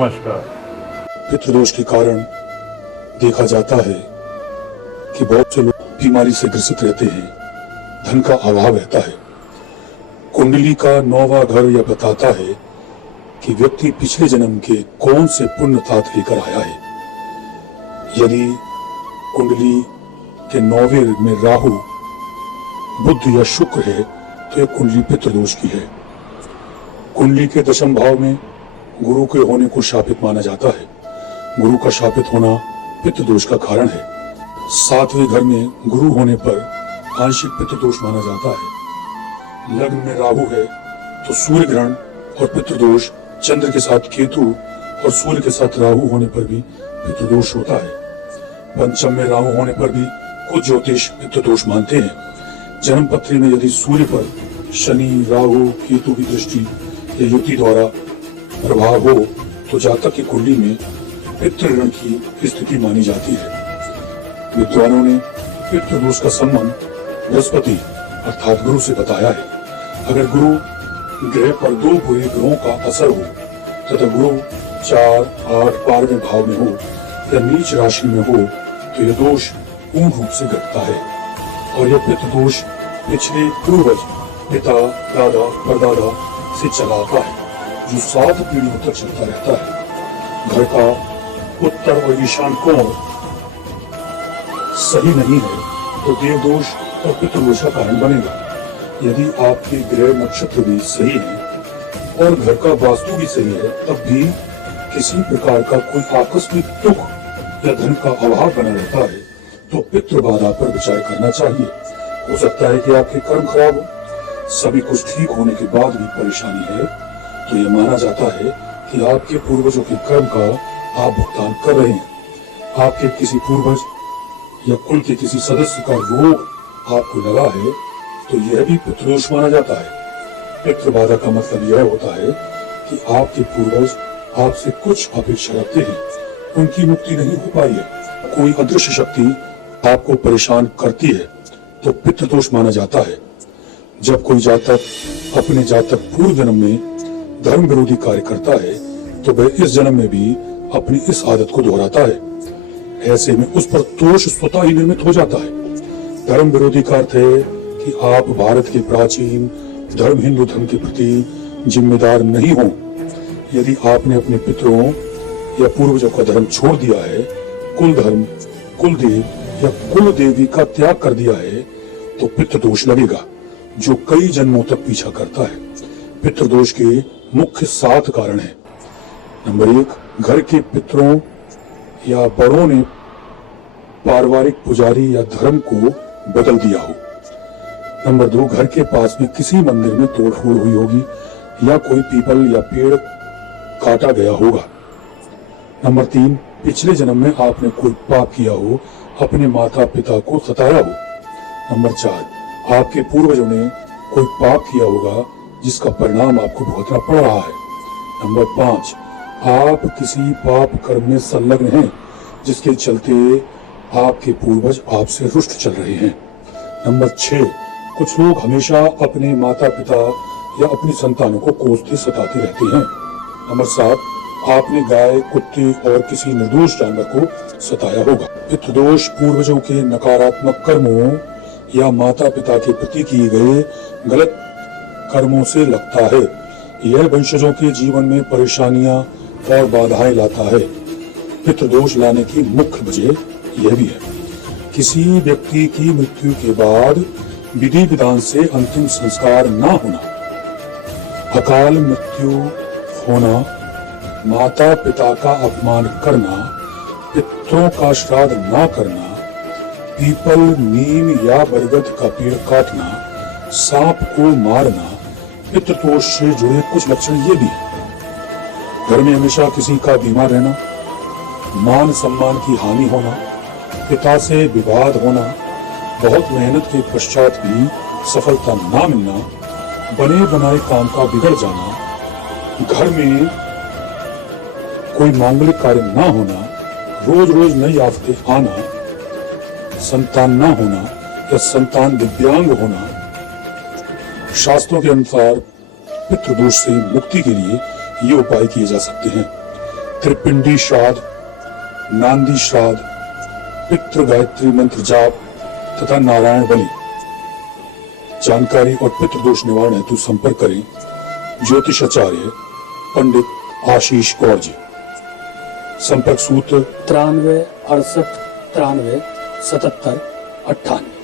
नमस्कार। पितृदोष के कारण देखा जाता है कि बहुत से लोग बीमारी से ग्रसित रहते हैं, धन का अभाव रहता है। कुंडली का 9वां घर यह बताता है कि व्यक्ति पिछले जन्म के कौन से पुण्य तात लेकर आया है। यदि कुंडली के 9वें में राहु, बुध या शुक्र है तो यह कुंडली पितृदोष की है। कुंडली के 10वें भाव में गुरु के होने को शापित माना जाता है। गुरु का शापित होना पितृदोष का कारण है। 7वें घर में गुरु होने पर आंशिक पितृदोष माना जाता है। लग्न में राहु है तो सूर्य ग्रहण और पितृदोष, चंद्र के साथ केतु और सूर्य के साथ राहु होने पर भी पितृदोष होता है। पंचम में राहु होने पर भी कुछ ज्योतिष पितृदोष मानते हैं। जन्म पत्री में यदि सूर्य पर शनि, राहु, केतु की दृष्टि या युति द्वारा प्रभाव हो तो जातक की कुंडली में पितृऋण की स्थिति मानी जाती है। विद्वानों ने पितृदोष का संबंध बृहस्पति अर्थात गुरु से बताया है। अगर गुरु ग्रह पर 2 बुरे ग्रहों का असर हो तथा गुरु 4, 8, 12वें भाव में हो या नीच राशि में हो तो यह दोष पूर्ण रूप से घटता है। और यह पितृदोष पिछले पूर्वज, पिता, दादा, परदादा से चला आता है जो 7 पीढ़ियों तक चलता रहता है। घर का उत्तर और ईशान कोण सही नहीं है तो देवदोष और पितृदोष का कारण बनेगा। यदि आपके ग्रह नक्षत्र भी सही है और घर का वास्तु भी सही है तब भी किसी प्रकार का कोई आकस्मिक दुख या धन का अभाव बना रहता है तो पितृबाधा पर विचार करना चाहिए। हो सकता है कि आपके कर्म खराब हो, सभी कुछ ठीक होने के बाद भी परेशानी है तो यह माना जाता है कि आपके पूर्वजों के कर्म का आप भुगतान कर रहे हैं। आपके किसी पूर्वज या कुल के किसी सदस्य का रोग आपको लगा है तो यह भी पितृदोष माना जाता है। पितृबाधा का मतलब यह होता है कि आपके पूर्वज आपसे कुछ अपेक्षा रखते हैं, उनकी मुक्ति नहीं हो पाई है। कोई अदृश्य शक्ति आपको परेशान करती है तो पितृदोष माना जाता है। जब कोई जातक अपने जातक पूर्व जन्म में धर्म विरोधी कार्य करता है तो वह इस जन्म में भी अपनी इस आदत को दोहराता है। ऐसे में उस पर दोष स्वतः ही निर्मित हो जाता है। धर्म विरोधी का अर्थ है कि आप भारत के प्राचीन धर्म हिंदू धर्म के प्रति जिम्मेदार नहीं हो। यदि आपने अपने पितरों या पूर्वजों का धर्म छोड़ दिया है, कुल धर्म, कुल देव या कुल देवी का त्याग कर दिया है तो पितृदोष लगेगा जो कई जन्मों तक पीछा करता है। पितृदोष के मुख्य 7 कारण हैं। नंबर 1, घर के पितरों या बड़ों ने पारिवारिक पुजारी या धर्म को बदल दिया हो। नंबर 2, घर के पास में किसी मंदिर में तोड़फोड़ हुई होगी या कोई पीपल या पेड़ काटा गया होगा। नंबर 3, पिछले जन्म में आपने कोई पाप किया हो, अपने माता पिता को सताया हो। नंबर 4, आपके पूर्वजों ने कोई पाप किया होगा जिसका परिणाम आपको भुगतना पड़ रहा है। नंबर 5, आप किसी पाप कर्म में संलग्न हैं जिसके चलते आपके पूर्वज आपसे रुष्ट चल रहे हैं। नंबर 6, कुछ लोग हमेशा अपने माता पिता या अपनी संतानों को कोसते सताते रहते हैं। नंबर 7, आपने गाय, कुत्ते और किसी निर्दोष जानवर को सताया होगा। पितृदोष पूर्वजों के नकारात्मक कर्मों या माता पिता के प्रति किए गए गलत कर्मों से लगता है। यह वंशजों के जीवन में परेशानियां और बाधाएं लाता है। पितृदोष लाने की मुख्य वजह यह भी है। किसी व्यक्ति की मृत्यु के बाद विधि विधान से अंतिम संस्कार न होना, अकाल मृत्यु होना, माता पिता का अपमान करना, पितरों का श्राद्ध न करना, पीपल, नीम या बरगद का पेड़ काटना, सांप को मारना, पितृदोष से जुड़े कुछ लक्षण ये भी हैं। घर में हमेशा किसी का बीमार रहना, मान सम्मान की हानि होना, पिता से विवाद होना, बहुत मेहनत के पश्चात भी सफलता ना मिलना, बने बनाए काम का बिगड़ जाना, घर में कोई मांगलिक कार्य ना होना, रोज रोज नई आफतें आना, संतान ना होना या संतान दिव्यांग होना। शास्त्रों के अनुसार पितृदोष से मुक्ति के लिए ये उपाय किए जा सकते हैं। त्रिपिंडी श्राद्ध, नांदी श्राद्ध, पितृ गायत्री मंत्र जाप तथा नारायण बलि। जानकारी और पितृदोष निवारण हेतु संपर्क करें ज्योतिषाचार्य पंडित आशीष कौर जी। संपर्क सूत्र 93 68 93 77 98।